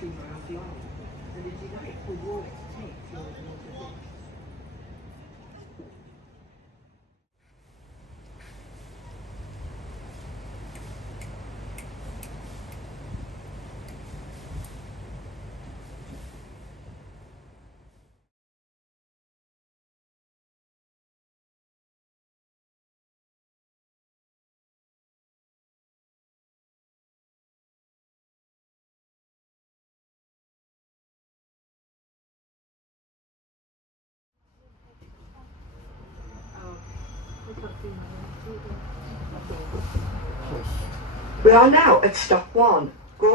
2 miles long, and a delightful walk to take through the Livery. We are now at stop 1,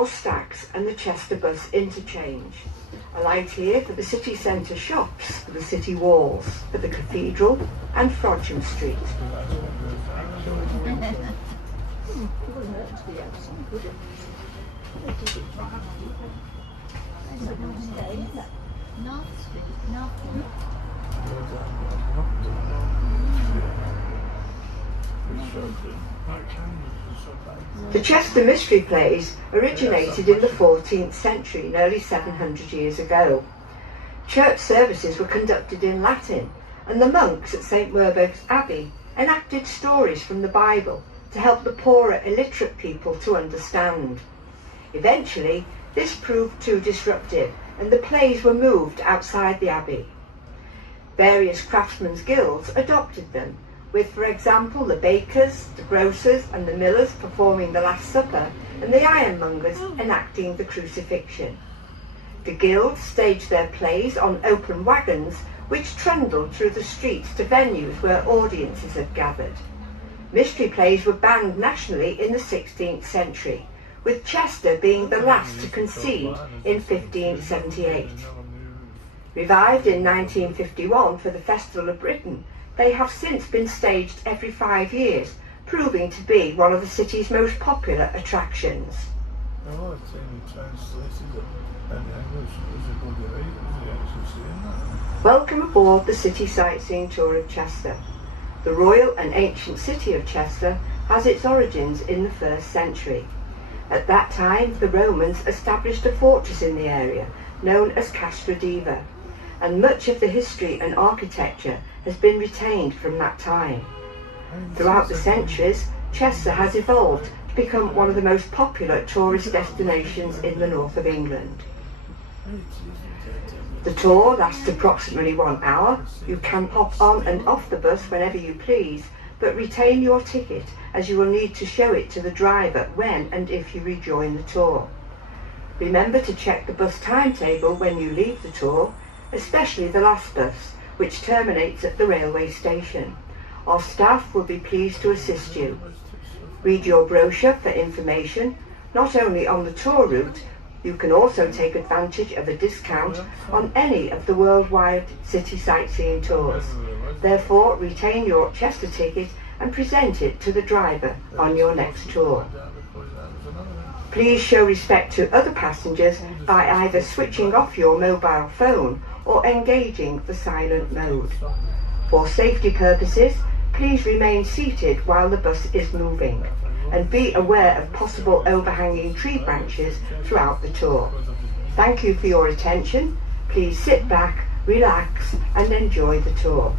Stacks and the Chester Bus Interchange. Alight here for the city centre shops, for the city walls, for the cathedral and Foregate Street. The Chester mystery plays originated in the 14th century, nearly 700 years ago. Church services were conducted in Latin, and the monks at St Werburgh's Abbey enacted stories from the Bible to help the poorer, illiterate people to understand. Eventually, this proved too disruptive, and the plays were moved outside the Abbey. Various craftsmen's guilds adopted them, with, for example, the bakers, the grocers and the millers performing the Last Supper, and the ironmongers enacting the Crucifixion. The guilds staged their plays on open wagons which trundled through the streets to venues where audiences had gathered. Mystery plays were banned nationally in the 16th century, with Chester being the last to concede in 1578. Revived in 1951 for the Festival of Britain, they have since been staged every 5 years, proving to be one of the city's most popular attractions. Welcome aboard the City Sightseeing Tour of Chester. The royal and ancient city of Chester has its origins in the 1st century. At that time, the Romans established a fortress in the area, known as Castra Diva, and much of the history and architecture has been retained from that time. Throughout the centuries, Chester has evolved to become one of the most popular tourist destinations in the north of England. The tour lasts approximately 1 hour. You can hop on and off the bus whenever you please, but retain your ticket as you will need to show it to the driver when and if you rejoin the tour. Remember to check the bus timetable when you leave the tour, especially the last bus, which terminates at the railway station. Our staff will be pleased to assist you. Read your brochure for information, not only on the tour route. You can also take advantage of a discount on any of the worldwide city sightseeing tours. Therefore, retain your Chester ticket and present it to the driver on your next tour. Please show respect to other passengers by either switching off your mobile phone or engaging the silent mode. For safety purposes, please remain seated while the bus is moving, and be aware of possible overhanging tree branches throughout the tour. Thank you for your attention. Please sit back, relax and enjoy the tour.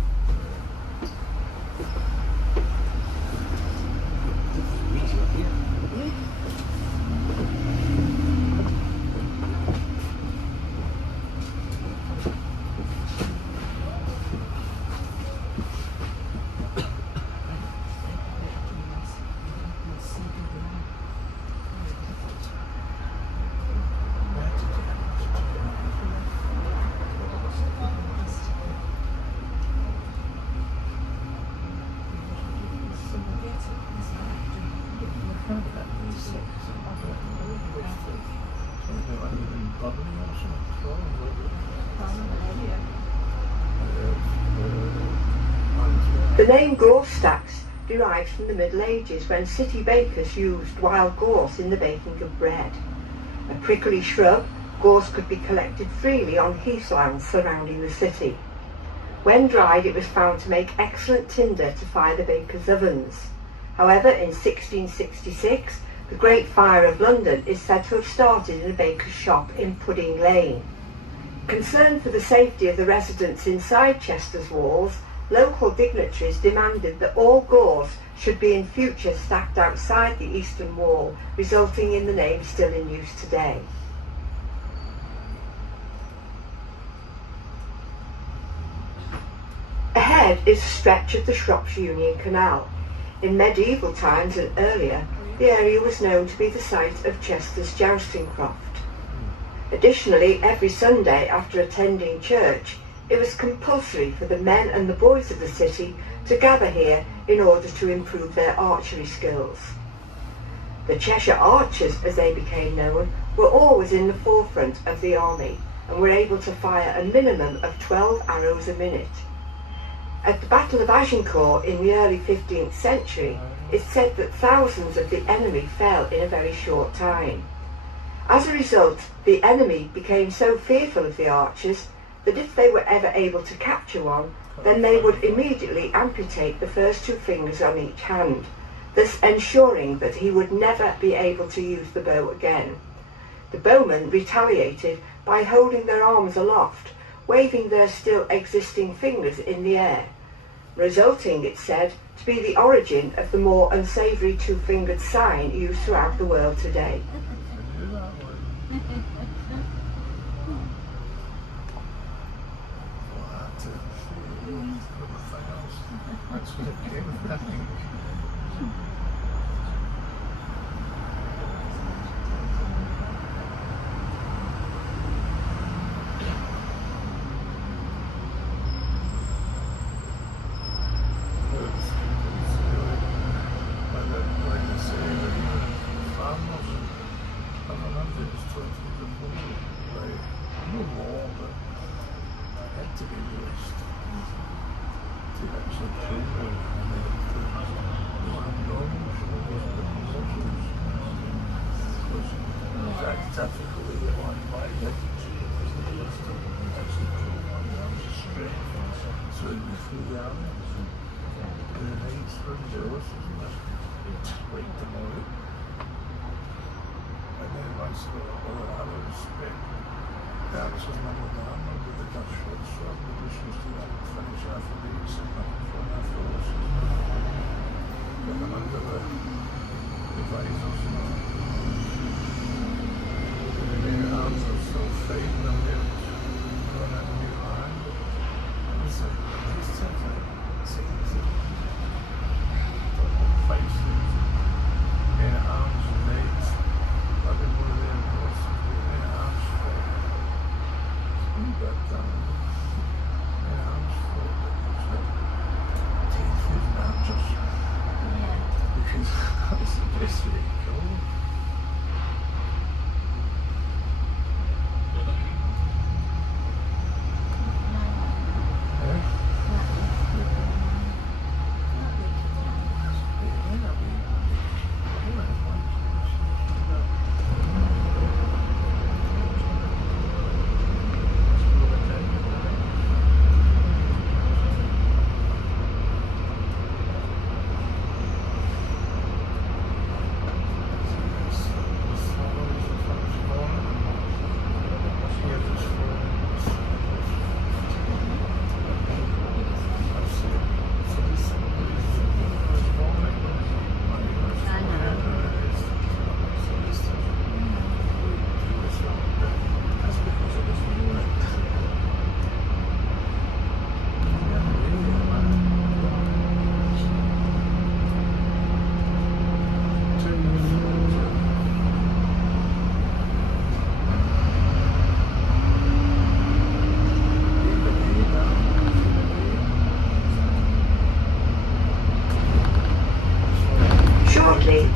The name gorse stacks derives from the Middle Ages, when city bakers used wild gorse in the baking of bread. A prickly shrub, gorse could be collected freely on heathlands surrounding the city. When dried, it was found to make excellent tinder to fire the bakers' ovens. However, in 1666, The Great Fire of London is said to have started in a baker's shop in Pudding Lane. Concerned for the safety of the residents inside Chester's walls, local dignitaries demanded that all gauze should be in future stacked outside the eastern wall, resulting in the name still in use today. Ahead is a stretch of the Shropshire Union Canal. In medieval times and earlier, the area was known to be the site of Chester's jousting croft. Additionally, every Sunday after attending church, it was compulsory for the men and the boys of the city to gather here in order to improve their archery skills. The Cheshire Archers, as they became known, were always in the forefront of the army and were able to fire a minimum of 12 arrows a minute. At the Battle of Agincourt in the early 15th century, it's said that thousands of the enemy fell in a very short time. As a result, the enemy became so fearful of the archers that if they were ever able to capture one, then they would immediately amputate the first two fingers on each hand, thus ensuring that he would never be able to use the bow again. The bowmen retaliated by holding their arms aloft, waving their still existing fingers in the air, resulting, it's said, to be the origin of the more unsavoury two-fingered sign used throughout the world today.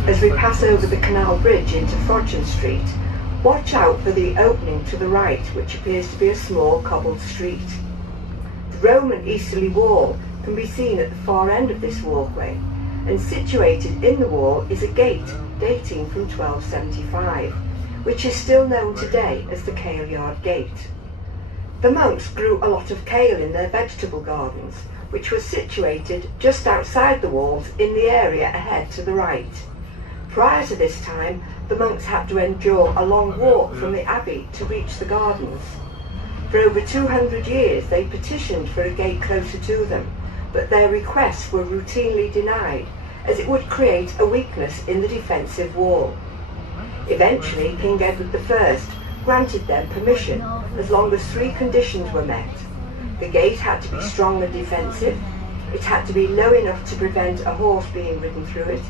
As we pass over the canal bridge into Foregate Street, watch out for the opening to the right, which appears to be a small cobbled street. The Roman easterly wall can be seen at the far end of this walkway, and situated in the wall is a gate dating from 1275, which is still known today as the Kale Yard Gate. The monks grew a lot of kale in their vegetable gardens, which was situated just outside the walls in the area ahead to the right. Prior to this time, the monks had to endure a long walk from the abbey to reach the gardens. For over 200 years they petitioned for a gate closer to them, but their requests were routinely denied, as it would create a weakness in the defensive wall. Eventually, King Edward I granted them permission as long as 3 conditions were met. The gate had to be strong and defensive, it had to be low enough to prevent a horse being ridden through it,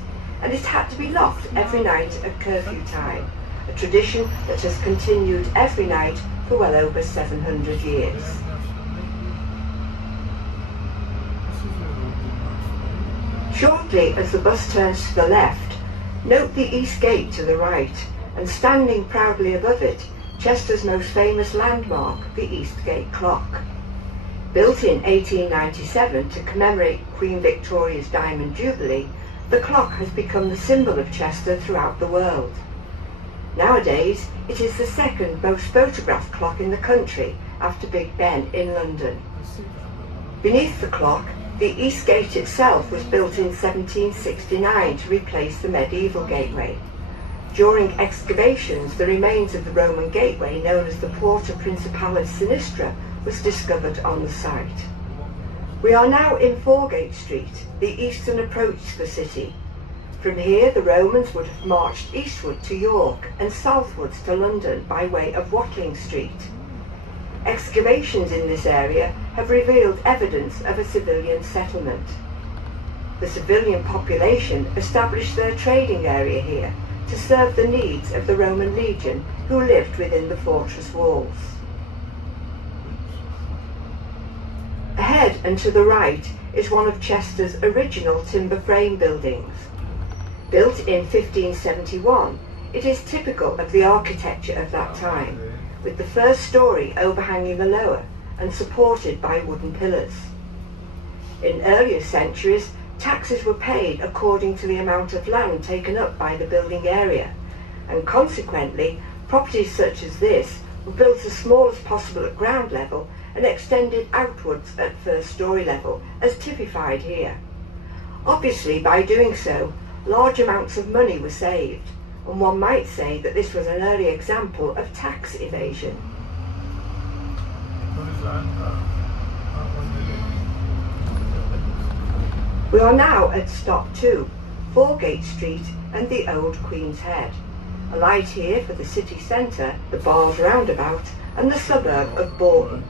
and it had to be locked every night at curfew time, a tradition that has continued every night for well over 700 years. Shortly as the bus turns to the left, note the east gate to the right, and standing proudly above it, Chester's most famous landmark, the East Gate Clock. Built in 1897 to commemorate Queen Victoria's Diamond Jubilee, the clock has become the symbol of Chester throughout the world. Nowadays, it is the second most photographed clock in the country after Big Ben in London. Beneath the clock, the East Gate itself was built in 1769 to replace the medieval gateway. During excavations, the remains of the Roman gateway known as the Porta Principalis Sinistra was discovered on the site. We are now in Foregate Street, the eastern approach to the city. From here, the Romans would have marched eastward to York and southwards to London by way of Watling Street. Excavations in this area have revealed evidence of a civilian settlement. The civilian population established their trading area here to serve the needs of the Roman legion who lived within the fortress walls. Ahead and to the right is one of Chester's original timber frame buildings. Built in 1571, it is typical of the architecture of that time, with the first story overhanging the lower and supported by wooden pillars. In earlier centuries, taxes were paid according to the amount of land taken up by the building area, and consequently, properties such as this were built as small as possible at ground level and extended outwards at first story level, as typified here. Obviously, by doing so, large amounts of money were saved, and one might say that this was an early example of tax evasion. We are now at stop 2, Foregate Street and the Old Queen's Head. A light here for the city centre, the Bars roundabout and the suburb of Boughton.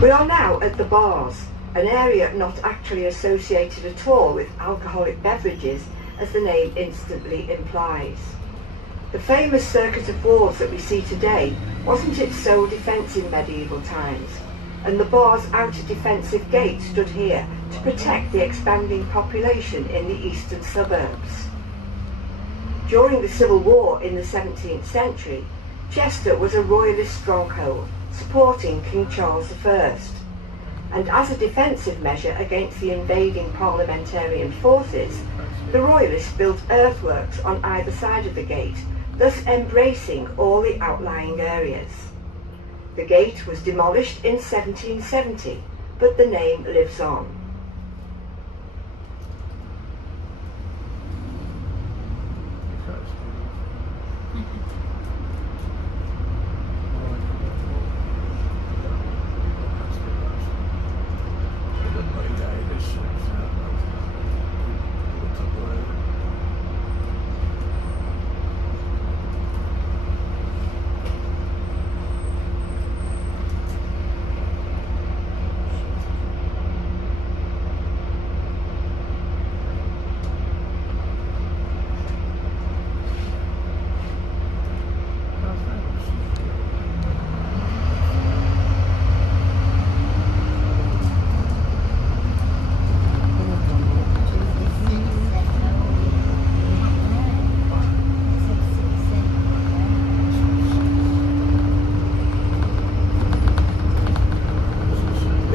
We are now at the Bars, an area not actually associated at all with alcoholic beverages, as the name instantly implies. The famous circuit of walls that we see today wasn't its sole defence in medieval times, and the Bars' outer defensive gate stood here to protect the expanding population in the eastern suburbs. During the Civil War in the 17th century, Chester was a royalist stronghold, supporting King Charles I, and as a defensive measure against the invading parliamentarian forces, the royalists built earthworks on either side of the gate, thus embracing all the outlying areas. The gate was demolished in 1770, but the name lives on.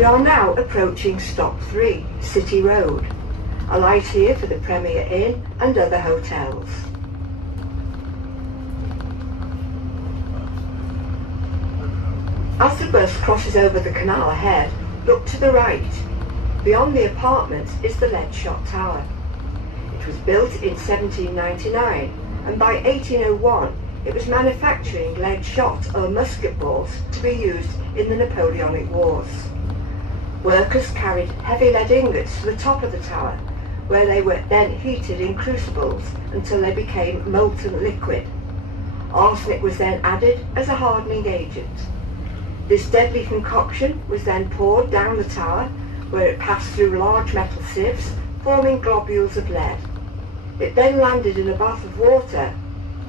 We are now approaching stop 3, City Road. Alight here for the Premier Inn and other hotels. As the bus crosses over the canal ahead, look to the right. Beyond the apartments is the Lead Shot Tower. It was built in 1799, and by 1801 it was manufacturing lead shot or musket balls to be used in the Napoleonic Wars. Workers carried heavy lead ingots to the top of the tower, where they were then heated in crucibles until they became molten liquid. Arsenic was then added as a hardening agent. This deadly concoction was then poured down the tower, where it passed through large metal sieves, forming globules of lead. It then landed in a bath of water,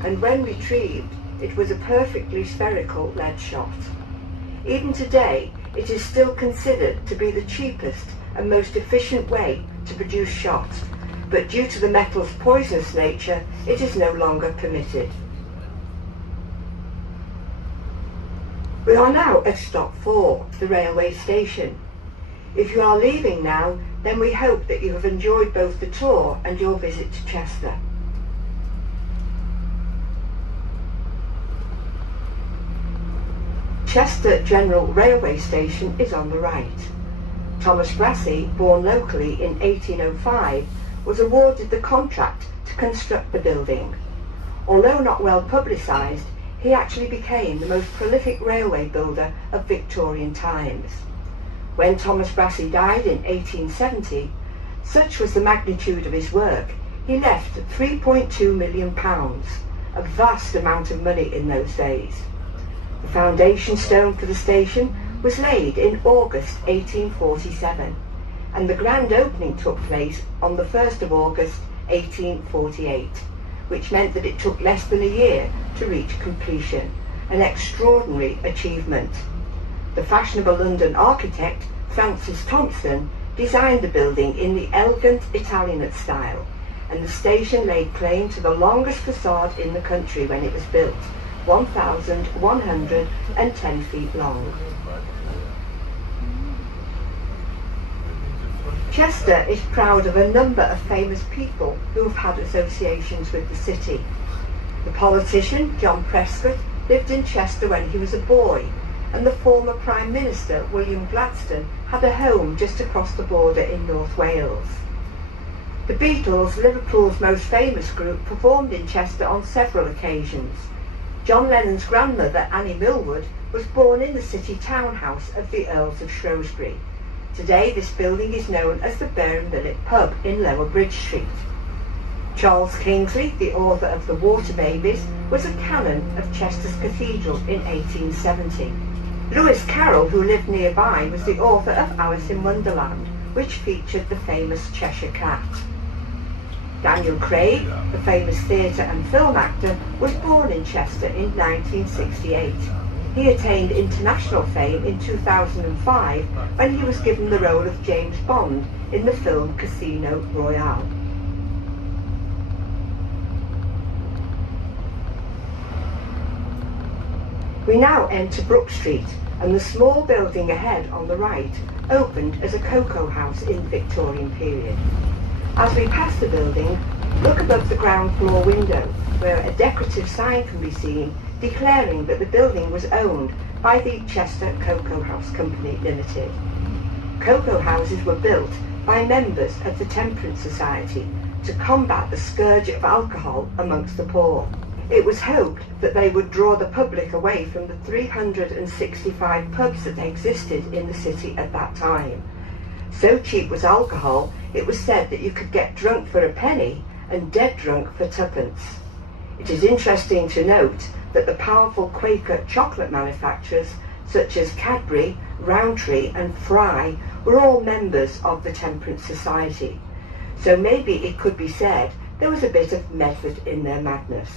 and when retrieved, it was a perfectly spherical lead shot. Even today, it is still considered to be the cheapest and most efficient way to produce shot, but due to the metal's poisonous nature, it is no longer permitted. We are now at stop 4, the railway station. If you are leaving now, then we hope that you have enjoyed both the tour and your visit to Chester. Chester General Railway Station is on the right. Thomas Brassey, born locally in 1805, was awarded the contract to construct the building. Although not well publicised, he actually became the most prolific railway builder of Victorian times. When Thomas Brassey died in 1870, such was the magnitude of his work, he left £3.2 million, a vast amount of money in those days. The foundation stone for the station was laid in August 1847, and the grand opening took place on the 1st of August 1848, which meant that it took less than a year to reach completion, an extraordinary achievement. The fashionable London architect Francis Thompson designed the building in the elegant Italianate style, and the station laid claim to the longest facade in the country when it was built, 1,110 feet long. Chester is proud of a number of famous people who have had associations with the city. The politician John Prescott lived in Chester when he was a boy, and the former Prime Minister William Gladstone had a home just across the border in North Wales. The Beatles, Liverpool's most famous group, performed in Chester on several occasions. John Lennon's grandmother, Annie Millwood, was born in the city townhouse of the Earls of Shrewsbury. Today this building is known as the Bear and Billet Pub in Lower Bridge Street. Charles Kingsley, the author of The Water Babies, was a canon of Chester's Cathedral in 1870. Lewis Carroll, who lived nearby, was the author of Alice in Wonderland, which featured the famous Cheshire Cat. Daniel Craig, the famous theatre and film actor, was born in Chester in 1968. He attained international fame in 2005 when he was given the role of James Bond in the film Casino Royale. We now enter Brook Street, and the small building ahead on the right opened as a cocoa house in the Victorian period. As we pass the building, look above the ground floor window, where a decorative sign can be seen declaring that the building was owned by the Chester Cocoa House Company Limited. Cocoa houses were built by members of the Temperance Society to combat the scourge of alcohol amongst the poor. It was hoped that they would draw the public away from the 365 pubs that existed in the city at that time. So cheap was alcohol, it was said that you could get drunk for a penny and dead drunk for twopence. It is interesting to note that the powerful Quaker chocolate manufacturers such as Cadbury, Rowntree and Fry were all members of the Temperance Society. So maybe it could be said there was a bit of method in their madness.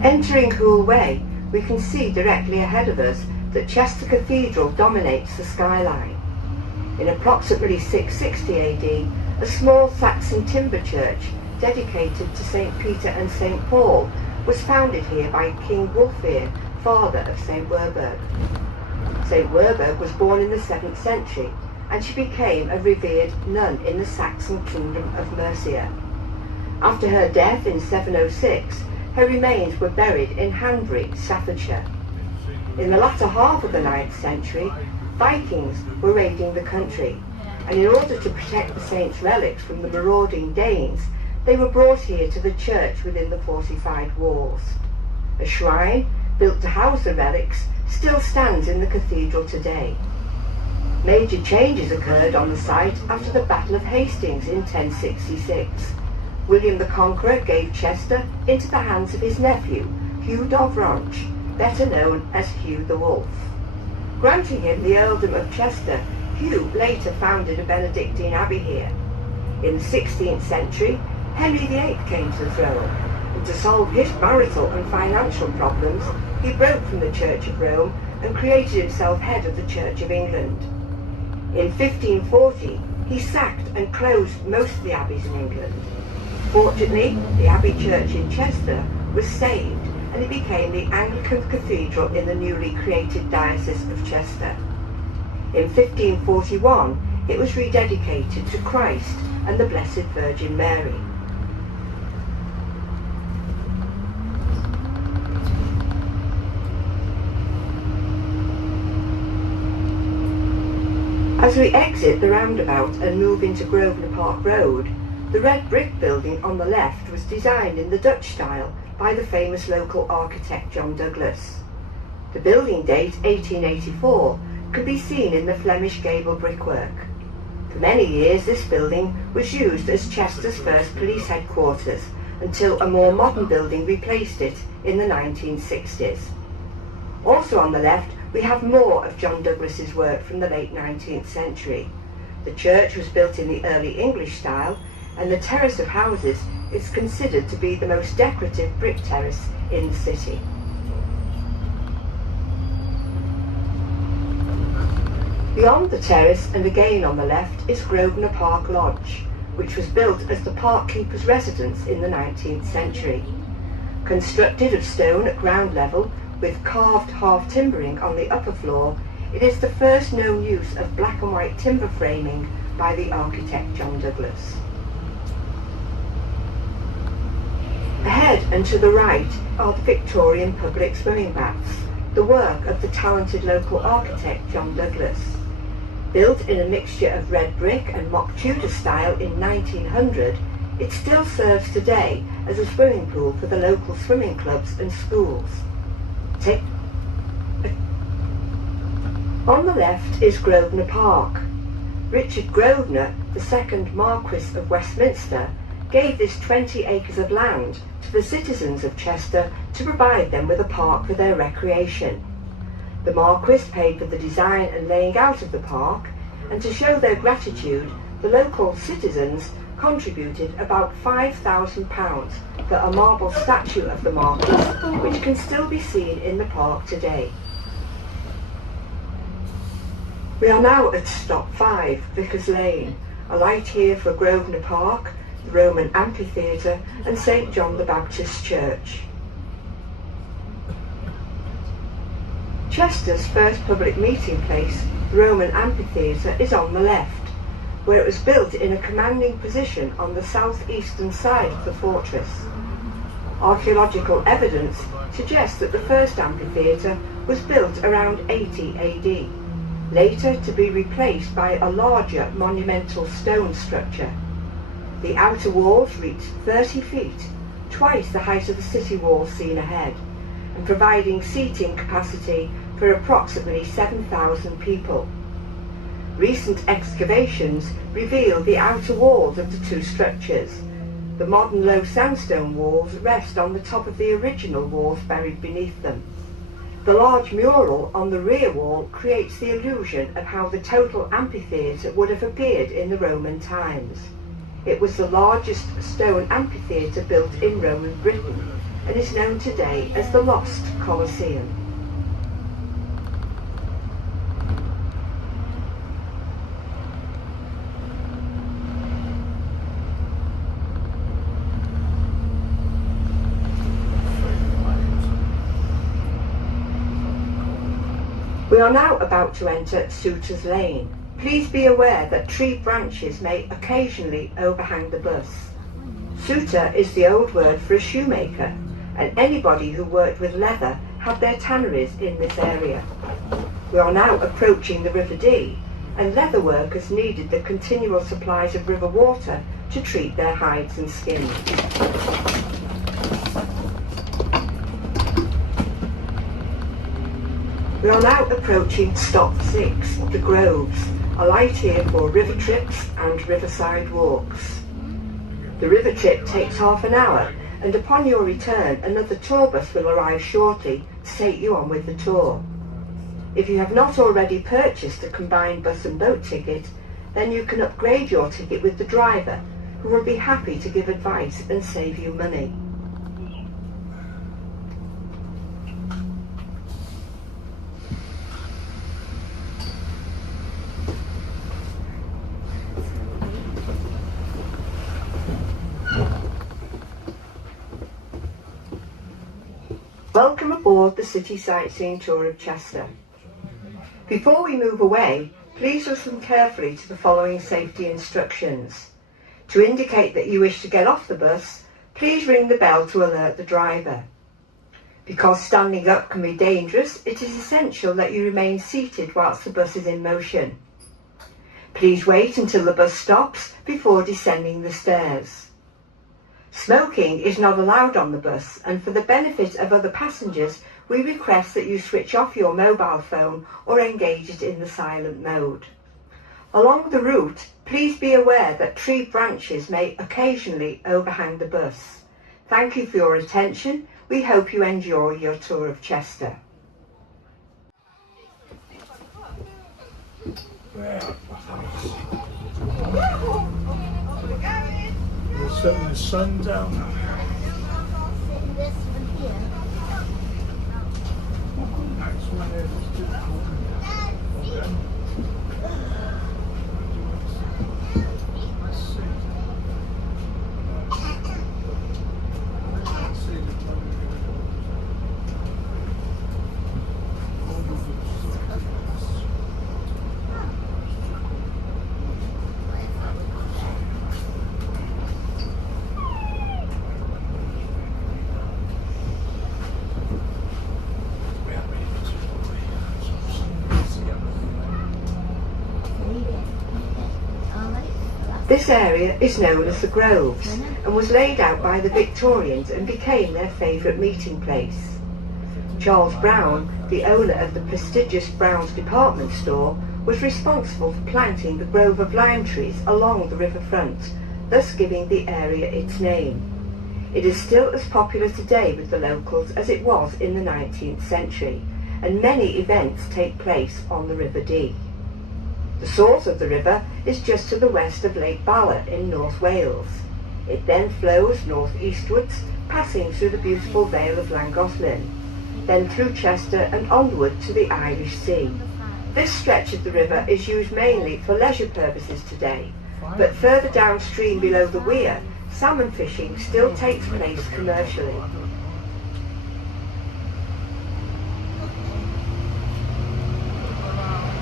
Entering Hoole Way, we can see directly ahead of us that Chester Cathedral dominates the skyline. In approximately 660 AD, a small Saxon timber church dedicated to St. Peter and St. Paul was founded here by King Wulfhere, father of St. Werburgh. St. Werburgh was born in the 7th century, and she became a revered nun in the Saxon kingdom of Mercia. After her death in 706, her remains were buried in Handbridge, Staffordshire. In the latter half of the 9th century, Vikings were raiding the country, and in order to protect the saint's relics from the marauding Danes, they were brought here to the church within the fortified walls. A shrine, built to house the relics, still stands in the cathedral today. Major changes occurred on the site after the Battle of Hastings in 1066. William the Conqueror gave Chester into the hands of his nephew, Hugh d'Avranches, better known as Hugh the Wolf. Granting him the earldom of Chester, Hugh later founded a Benedictine abbey here. In the 16th century, Henry VIII came to the throne, and to solve his marital and financial problems, he broke from the Church of Rome and created himself head of the Church of England. In 1540, he sacked and closed most of the abbeys in England. Fortunately, the Abbey Church in Chester was saved, and it became the Anglican cathedral in the newly created Diocese of Chester. In 1541, it was rededicated to Christ and the Blessed Virgin Mary. As we exit the roundabout and move into Grosvenor Park Road, the red brick building on the left was designed in the Dutch style by the famous local architect John Douglas. The building date, 1884, can be seen in the Flemish gable brickwork. For many years this building was used as Chester's first police headquarters until a more modern building replaced it in the 1960s. Also on the left we have more of John Douglas's work from the late 19th century. The church was built in the early English style, and the terrace of houses is considered to be the most decorative brick terrace in the city. Beyond the terrace and again on the left is Grosvenor Park Lodge, which was built as the park keeper's residence in the 19th century. Constructed of stone at ground level with carved half timbering on the upper floor, it is the first known use of black and white timber framing by the architect John Douglas. Ahead and to the right are the Victorian public swimming baths, the work of the talented local architect John Douglas. Built in a mixture of red brick and mock Tudor style in 1900, it still serves today as a swimming pool for the local swimming clubs and schools. On the left is Grosvenor Park. Richard Grosvenor, the second Marquess of Westminster, gave this 20 acres of land to the citizens of Chester to provide them with a park for their recreation. The Marquess paid for the design and laying out of the park, and to show their gratitude, the local citizens contributed about £5,000 for a marble statue of the Marquess, which can still be seen in the park today. We are now at stop 5, Vicar's Lane, a light here for Grosvenor Park, the Roman Amphitheatre and St John the Baptist Church. Chester's first public meeting place, the Roman Amphitheatre, is on the left, where it was built in a commanding position on the southeastern side of the fortress. Archaeological evidence suggests that the first amphitheatre was built around 80 AD, later to be replaced by a larger monumental stone structure. The outer walls reached 30 feet, twice the height of the city walls seen ahead, and providing seating capacity for approximately 7,000 people. Recent excavations reveal the outer walls of the two structures. The modern low sandstone walls rest on the top of the original walls buried beneath them. The large mural on the rear wall creates the illusion of how the total amphitheatre would have appeared in the Roman times. It was the largest stone amphitheatre built in Roman Britain, and is known today as the Lost Colosseum. We are now about to enter Suitors Lane. Please be aware that tree branches may occasionally overhang the bus. Suitor is the old word for a shoemaker, and anybody who worked with leather had their tanneries in this area. We are now approaching the River Dee, and leather workers needed the continual supplies of river water to treat their hides and skins. We are now approaching stop 6, the Groves, a light here for river trips and riverside walks. The river trip takes half an hour, and upon your return another tour bus will arrive shortly to take you on with the tour. If you have not already purchased a combined bus and boat ticket, then you can upgrade your ticket with the driver, who will be happy to give advice and save you money. Welcome aboard the City Sightseeing Tour of Chester. Before we move away, please listen carefully to the following safety instructions. To indicate that you wish to get off the bus, please ring the bell to alert the driver. Because standing up can be dangerous, it is essential that you remain seated whilst the bus is in motion. Please wait until the bus stops before descending the stairs. Smoking is not allowed on the bus, and for the benefit of other passengers, we request that you switch off your mobile phone or engage it in the silent mode. Along the route, please be aware that tree branches may occasionally overhang the bus. Thank you for your attention. We hope you enjoy your tour of Chester. Setting the sun down. This area is known as the Groves and was laid out by the Victorians and became their favourite meeting place. Charles Brown, the owner of the prestigious Brown's department store, was responsible for planting the grove of lime trees along the riverfront, thus giving the area its name. It is still as popular today with the locals as it was in the 19th century, and many events take place on the River Dee. The source of the river is just to the west of Lake Bala in North Wales. It then flows north-eastwards, passing through the beautiful Vale of Llangollen, then through Chester and onward to the Irish Sea. This stretch of the river is used mainly for leisure purposes today, but further downstream below the weir, salmon fishing still takes place commercially.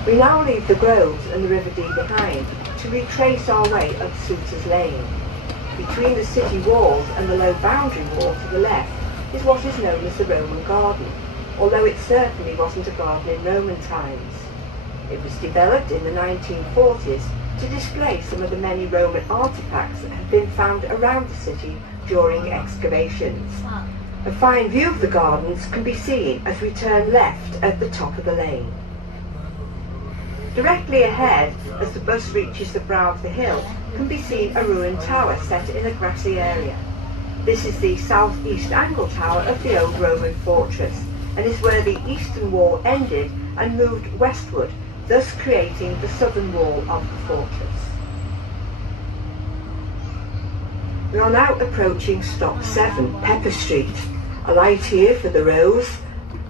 We now leave the Groves and the River Dee behind to retrace our way up Suitors Lane. Between the city walls and the low boundary wall to the left is what is known as the Roman Garden, although it certainly wasn't a garden in Roman times. It was developed in the 1940s to display some of the many Roman artefacts that have been found around the city during excavations. A fine view of the gardens can be seen as we turn left at the top of the lane. Directly ahead, as the bus reaches the brow of the hill, can be seen a ruined tower set in a grassy area. This is the south-east angle tower of the old Roman fortress, and is where the eastern wall ended and moved westward, thus creating the southern wall of the fortress. We are now approaching stop 7, Pepper Street, A light here for the Rose,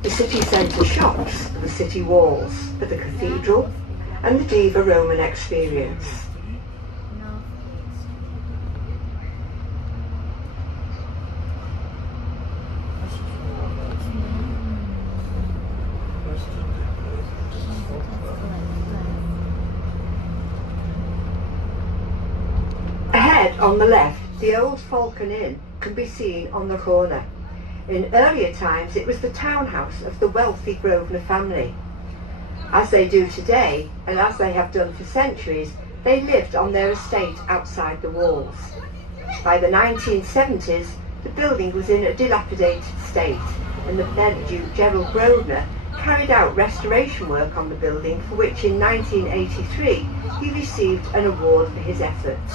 the city centre shops, the city walls for the cathedral, and the Diva Roman experience. Ahead on the left, the old Falcon Inn can be seen on the corner. In earlier times it was the townhouse of the wealthy Grosvenor family. As they do today, and as they have done for centuries, they lived on their estate outside the walls. By the 1970s, the building was in a dilapidated state, and the then Duke Gerald Grosvenor carried out restoration work on the building, for which in 1983 he received an award for his efforts.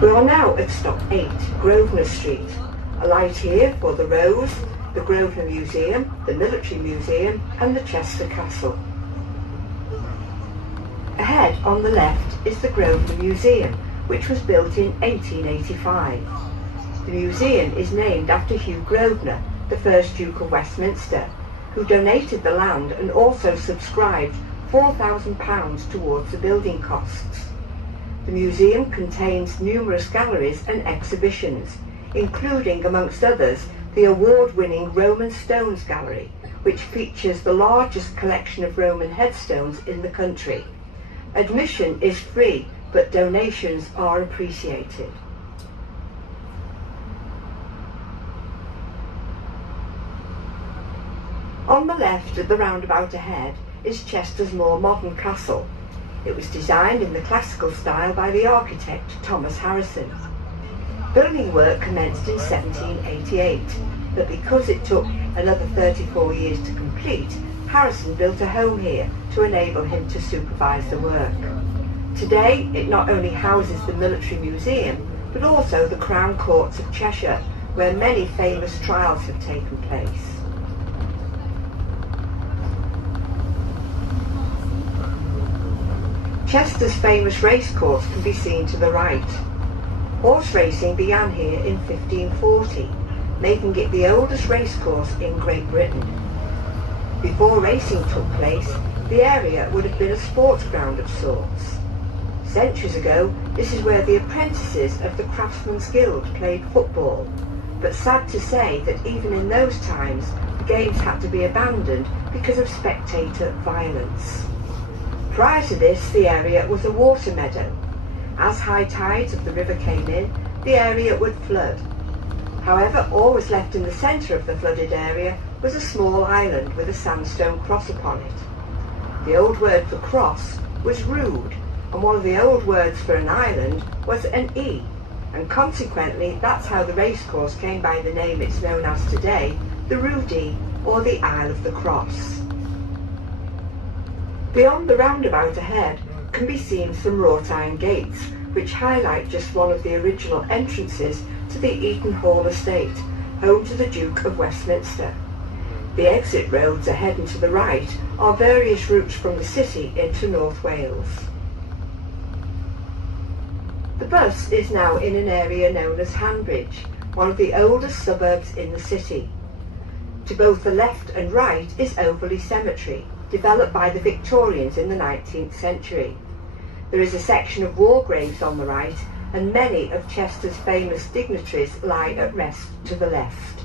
We are now at stop 8, Grosvenor Street. A light here for the Rose, the Grosvenor Museum, the Military Museum and the Chester Castle. Ahead on the left is the Grosvenor Museum, which was built in 1885. The museum is named after Hugh Grosvenor, the first Duke of Westminster, who donated the land and also subscribed £4,000 towards the building costs. The museum contains numerous galleries and exhibitions, including, amongst others, the award-winning Roman Stones Gallery, which features the largest collection of Roman headstones in the country. Admission is free, but donations are appreciated. On the left at the roundabout ahead is Chester's more modern castle. It was designed in the classical style by the architect Thomas Harrison. Building work commenced in 1788, but because it took another 34 years to complete, Harrison built a home here to enable him to supervise the work. Today it not only houses the Military Museum, but also the Crown Courts of Cheshire, where many famous trials have taken place. Chester's famous racecourse can be seen to the right. Horse racing began here in 1540, making it the oldest racecourse in Great Britain. Before racing took place, the area would have been a sports ground of sorts. Centuries ago, this is where the apprentices of the Craftsmen's Guild played football, but sad to say that even in those times, the games had to be abandoned because of spectator violence. Prior to this, the area was a water meadow. As high tides of the river came in, the area would flood. However, all was left in the centre of the flooded area was a small island with a sandstone cross upon it. The old word for cross was rood, and one of the old words for an island was an E, and consequently that's how the racecourse came by the name it's known as today, the Roodie, or the Isle of the Cross. Beyond the roundabout ahead can be seen some wrought iron gates, which highlight just one of the original entrances to the Eaton Hall estate, home to the Duke of Westminster. The exit roads ahead and to the right are various routes from the city into North Wales. The bus is now in an area known as Handbridge, one of the oldest suburbs in the city. To both the left and right is Overley Cemetery, developed by the Victorians in the 19th century. There is a section of war graves on the right, and many of Chester's famous dignitaries lie at rest to the left.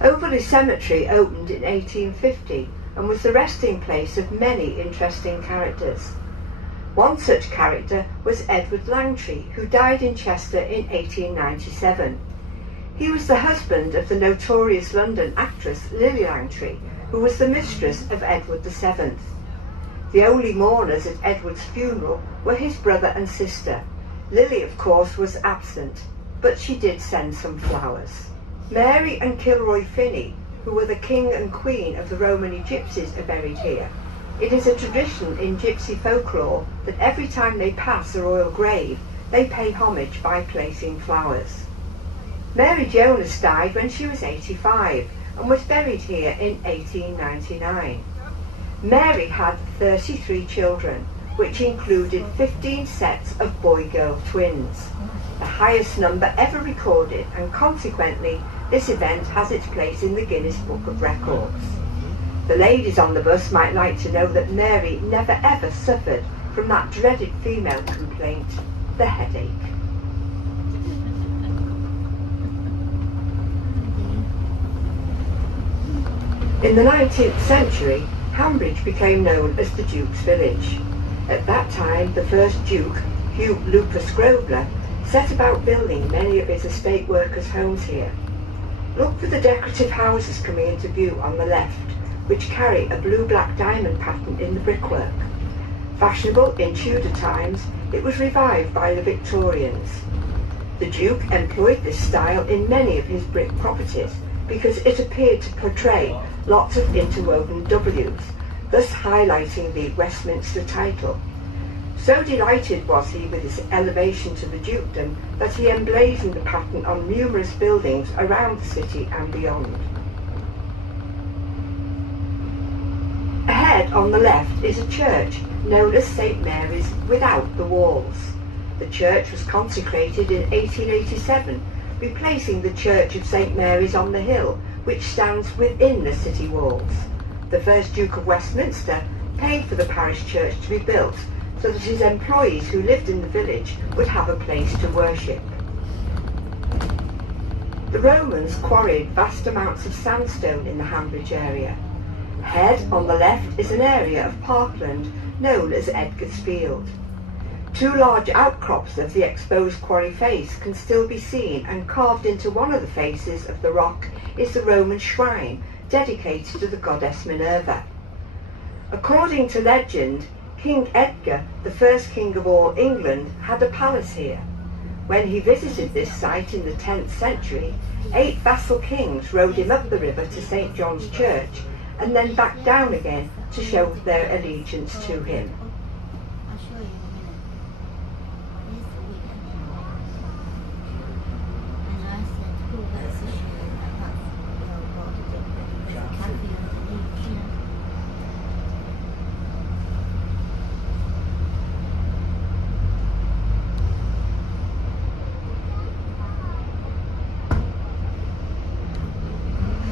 Overley Cemetery opened in 1850 and was the resting place of many interesting characters. One such character was Edward Langtry, who died in Chester in 1897. He was the husband of the notorious London actress Lily Langtry, who was the mistress of Edward VII. The only mourners at Edward's funeral were his brother and sister. Lily, of course, was absent, but she did send some flowers. Mary and Kilroy Finney, who were the king and queen of the Romany gypsies, are buried here. It is a tradition in gypsy folklore that every time they pass a royal grave, they pay homage by placing flowers. Mary Jonas died when she was 85 and was buried here in 1899. Mary had 33 children, which included 15 sets of boy-girl twins, the highest number ever recorded, and consequently this event has its place in the Guinness Book of Records. The ladies on the bus might like to know that Mary never ever suffered from that dreaded female complaint, the headache. In the 19th century, Handbridge became known as the Duke's Village. At that time, the first Duke, Hugh Lupus Grosvenor, set about building many of his estate workers' homes here. Look for the decorative houses coming into view on the left, which carry a blue-black diamond pattern in the brickwork. Fashionable in Tudor times, it was revived by the Victorians. The Duke employed this style in many of his brick properties because it appeared to portray lots of interwoven W's, thus highlighting the Westminster title. So delighted was he with his elevation to the dukedom that he emblazoned the pattern on numerous buildings around the city and beyond. Ahead on the left is a church known as St Mary's without the walls. The church was consecrated in 1887, replacing the Church of St Mary's on the Hill, which stands within the city walls. The first Duke of Westminster paid for the parish church to be built so that his employees who lived in the village would have a place to worship. The Romans quarried vast amounts of sandstone in the Handbridge area. Ahead on the left is an area of parkland known as Edgar's Field. Two large outcrops of the exposed quarry face can still be seen, and carved into one of the faces of the rock is the Roman shrine dedicated to the goddess Minerva. According to legend, King Edgar, the first king of all England, had a palace here. When he visited this site in the 10th century, 8 vassal kings rowed him up the river to St John's Church and then back down again to show their allegiance to him.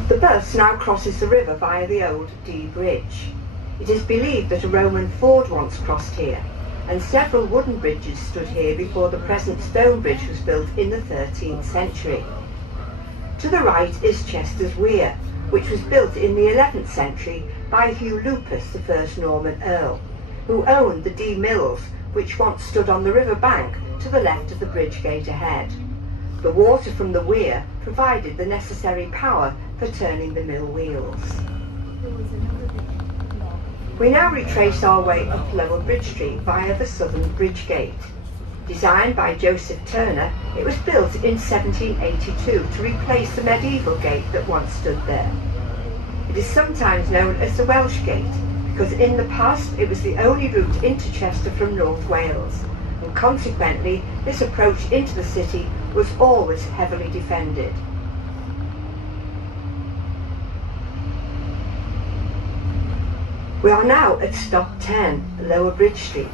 The bus now crosses the river via the old Dee Bridge. It is believed that a Roman ford once crossed here, and several wooden bridges stood here before the present stone bridge was built in the 13th century. To the right is Chester's Weir, which was built in the 11th century by Hugh Lupus, the first Norman Earl, who owned the Dee Mills, which once stood on the river bank to the left of the bridge gate ahead. The water from the weir provided the necessary power for turning the mill wheels. We now retrace our way up Lower Bridge Street via the southern bridge gate. Designed by Joseph Turner, it was built in 1782 to replace the medieval gate that once stood there. It is sometimes known as the Welsh Gate because in the past it was the only route into Chester from North Wales, and consequently this approach into the city was always heavily defended. We are now at stop 10, Lower Bridge Street.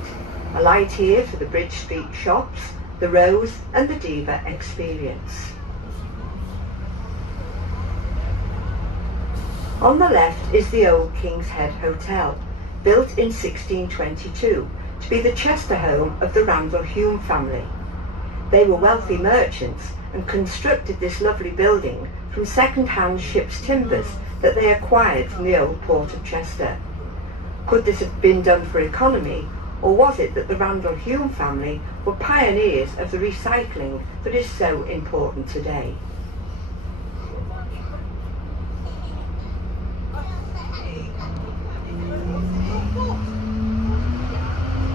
A light here for the Bridge Street shops, the Rose and the Diva Experience. On the left is the old King's Head Hotel, built in 1622 to be the Chester home of the Randall Hume family. They were wealthy merchants and constructed this lovely building from second-hand ship's timbers that they acquired from the old port of Chester. Could this have been done for economy, or was it that the Randall Hume family were pioneers of the recycling that is so important today?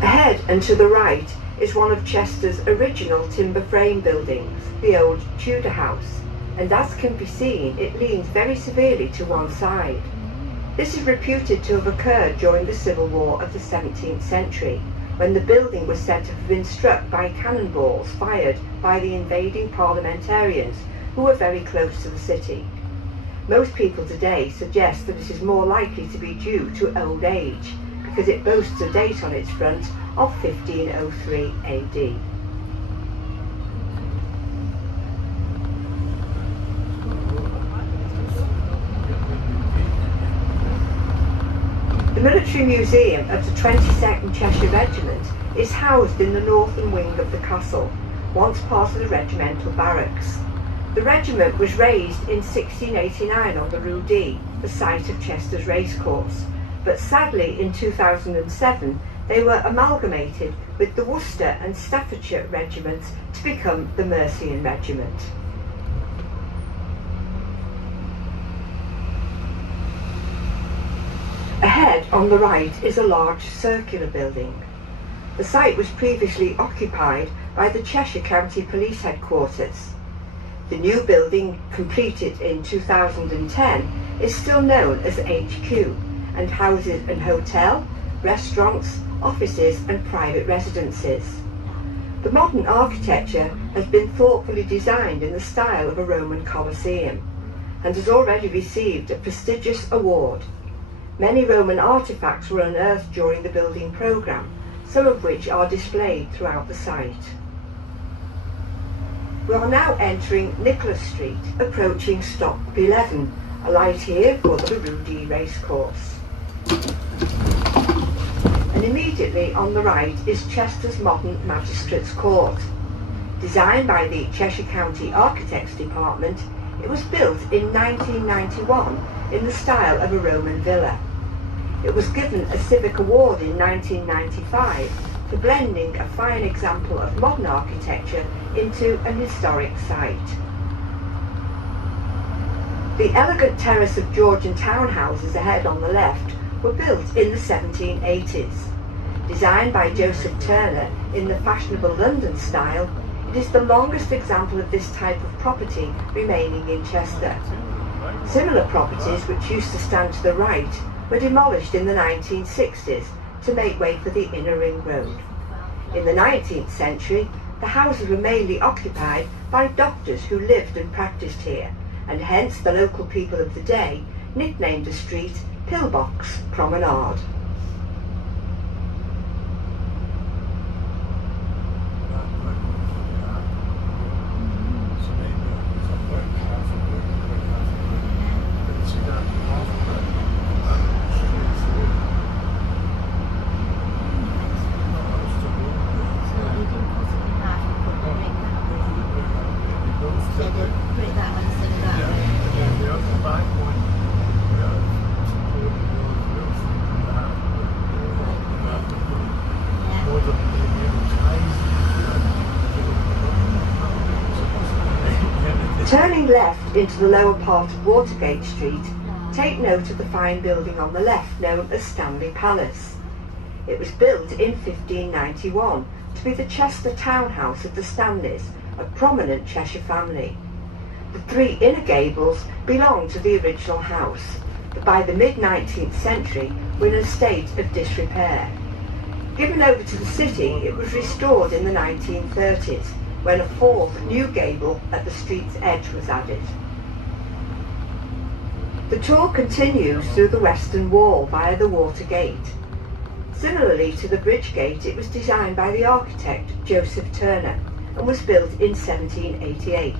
Ahead and to the right is one of Chester's original timber frame buildings, the old Tudor house, and as can be seen it leans very severely to one side. This is reputed to have occurred during the Civil War of the 17th century, when the building was said to have been struck by cannonballs fired by the invading parliamentarians who were very close to the city. Most people today suggest that it is more likely to be due to old age, because it boasts a date on its front of 1503 AD. The Military Museum of the 22nd Cheshire Regiment is housed in the northern wing of the castle, once part of the regimental barracks. The regiment was raised in 1689 on the Rue D, the site of Chester's Racecourse, but sadly in 2007 they were amalgamated with the Worcester and Staffordshire regiments to become the Merseyside Regiment. Ahead on the right is a large circular building. The site was previously occupied by the Cheshire County Police Headquarters. The new building, completed in 2010, is still known as HQ and houses an hotel, restaurants, offices and private residences. The modern architecture has been thoughtfully designed in the style of a Roman Colosseum and has already received a prestigious award. Many Roman artefacts were unearthed during the building programme, some of which are displayed throughout the site. We are now entering Nicholas Street, approaching stop 11, a light here for the Rue D Racecourse. And immediately on the right is Chester's modern Magistrates Court. Designed by the Cheshire County Architects Department, it was built in 1991 in the style of a Roman villa. It was given a Civic Award in 1995 for blending a fine example of modern architecture into an historic site. The elegant terrace of Georgian townhouses ahead on the left were built in the 1780s. Designed by Joseph Turner in the fashionable London style, it is the longest example of this type of property remaining in Chester. Similar properties, which used to stand to the right, were demolished in the 1960s to make way for the Inner Ring Road. In the 19th century, the houses were mainly occupied by doctors who lived and practised here, and hence the local people of the day nicknamed the street Pillbox Promenade. Turning left into the lower part of Watergate Street, take note of the fine building on the left known as Stanley Palace. It was built in 1591 to be the Chester townhouse of the Stanleys, a prominent Cheshire family. The three inner gables belonged to the original house, but by the mid-19th century were in a state of disrepair. Given over to the city, it was restored in the 1930s, when a fourth new gable at the street's edge was added. The tour continues through the western wall via the Water Gate. Similarly to the bridge gate, it was designed by the architect Joseph Turner and was built in 1788.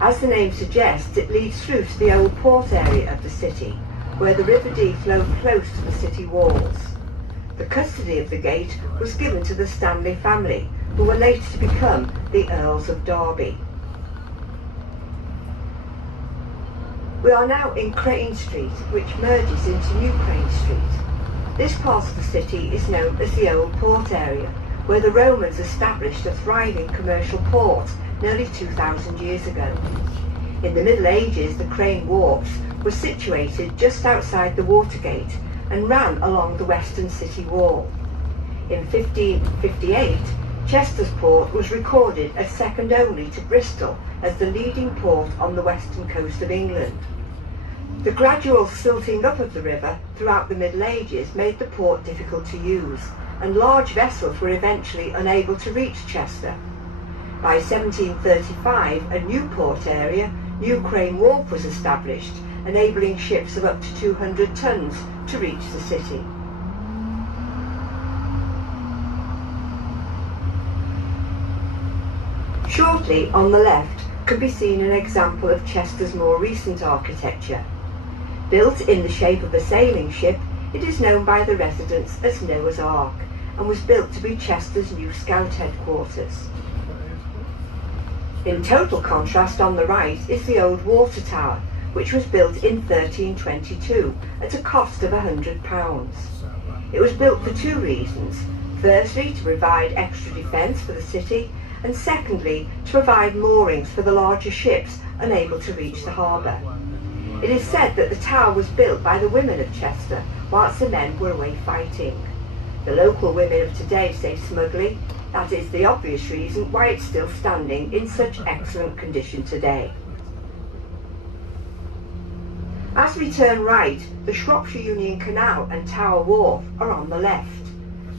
As the name suggests, it leads through to the old port area of the city, where the River Dee flowed close to the city walls. The custody of the gate was given to the Stanley family, who were later to become the Earls of Derby. We are now in Crane Street, which merges into New Crane Street. This part of the city is known as the Old Port area, where the Romans established a thriving commercial port nearly 2,000 years ago. In the Middle Ages, the Crane Wharfs were situated just outside the Watergate and ran along the western city wall. In 1558, Chester's port was recorded as second only to Bristol as the leading port on the western coast of England. The gradual silting up of the river throughout the Middle Ages made the port difficult to use, and large vessels were eventually unable to reach Chester. By 1735, a new port area, New Crane Wharf, was established, enabling ships of up to 200 tons to reach the city. Shortly on the left can be seen an example of Chester's more recent architecture. Built in the shape of a sailing ship, it is known by the residents as Noah's Ark and was built to be Chester's new Scout headquarters. In total contrast on the right is the old water tower, which was built in 1322 at a cost of £100. It was built for two reasons: firstly, to provide extra defence for the city, and secondly, to provide moorings for the larger ships unable to reach the harbour. It is said that the tower was built by the women of Chester whilst the men were away fighting. The local women of today say smugly that is the obvious reason why it's still standing in such excellent condition today. As we turn right, the Shropshire Union Canal and Tower Wharf are on the left.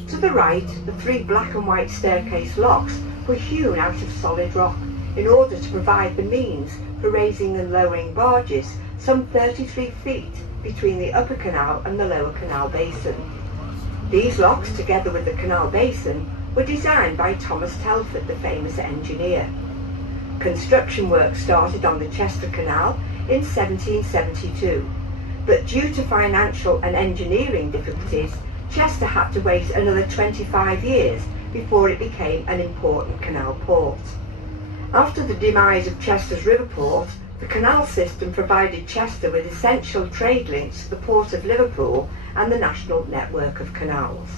To the right, the three black and white staircase locks were hewn out of solid rock in order to provide the means for raising and lowering barges some 33 feet between the upper canal and the lower canal basin. These locks, together with the canal basin, were designed by Thomas Telford, the famous engineer. Construction work started on the Chester Canal in 1772, but due to financial and engineering difficulties, Chester had to wait another 25 years before it became an important canal port. After the demise of Chester's river port, the canal system provided Chester with essential trade links to the port of Liverpool and the national network of canals.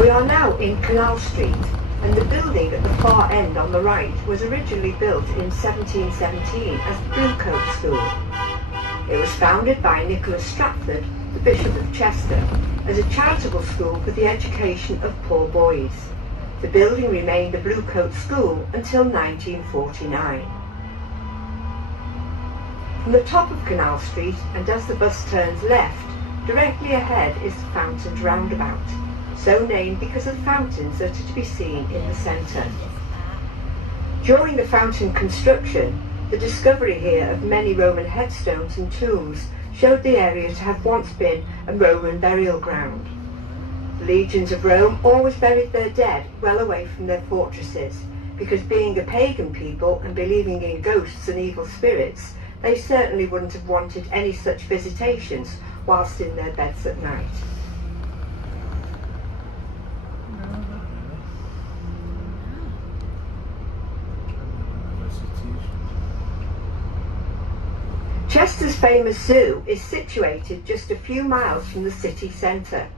We are now in Canal Street, and the building at the far end on the right was originally built in 1717 as the Bluecoat School. It was founded by Nicholas Stratford, the Bishop of Chester, as a charitable school for the education of poor boys. The building remained the Bluecoat School until 1949. From the top of Canal Street, and as the bus turns left, directly ahead is the Fountains Roundabout, so named because of the fountains that are to be seen in the centre. During the fountain construction, the discovery here of many Roman headstones and tombs showed the area to have once been a Roman burial ground. The legions of Rome always buried their dead well away from their fortresses, because being a pagan people and believing in ghosts and evil spirits, they certainly wouldn't have wanted any such visitations whilst in their beds at night. Chester's famous zoo is situated just a few miles from the city centre.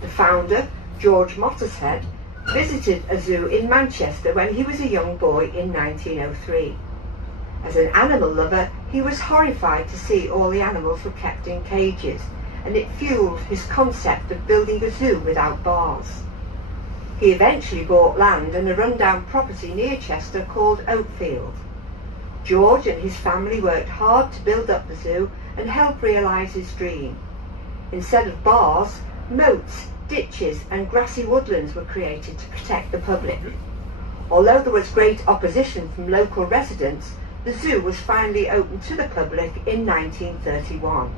The founder, George Mottershead, visited a zoo in Manchester when he was a young boy in 1903. As an animal lover, he was horrified to see all the animals were kept in cages, and it fueled his concept of building a zoo without bars. He eventually bought land and a rundown property near Chester called Oakfield. George and his family worked hard to build up the zoo and help realise his dream. Instead of bars, moats, ditches and grassy woodlands were created to protect the public. Although there was great opposition from local residents, the zoo was finally opened to the public in 1931.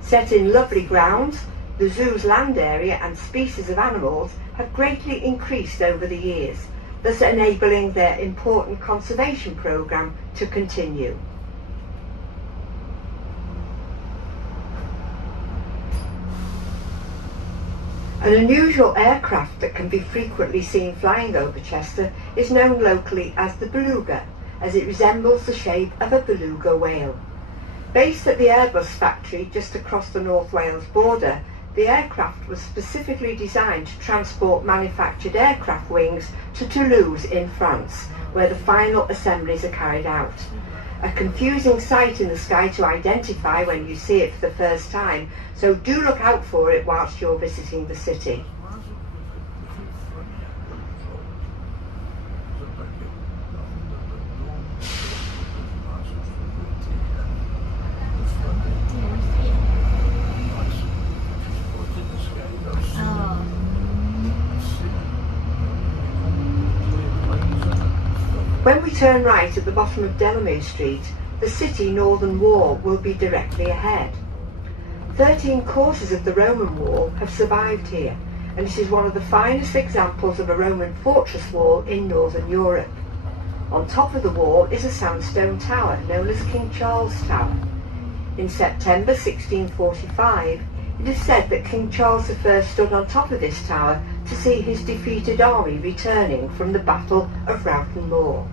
Set in lovely grounds, the zoo's land area and species of animals have greatly increased over the years, thus enabling their important conservation programme to continue. An unusual aircraft that can be frequently seen flying over Chester is known locally as the beluga, as it resembles the shape of a beluga whale. Based at the Airbus factory just across the North Wales border, the aircraft was specifically designed to transport manufactured aircraft wings to Toulouse in France, where the final assemblies are carried out. A confusing sight in the sky to identify when you see it for the first time, so do look out for it whilst you're visiting the city. When we turn right at the bottom of Delamere Street, the city northern wall will be directly ahead. 13 courses of the Roman wall have survived here, and it is one of the finest examples of a Roman fortress wall in northern Europe. On top of the wall is a sandstone tower known as King Charles Tower. In September 1645, it is said that King Charles I stood on top of this tower to see his defeated army returning from the Battle of Rowton Moor.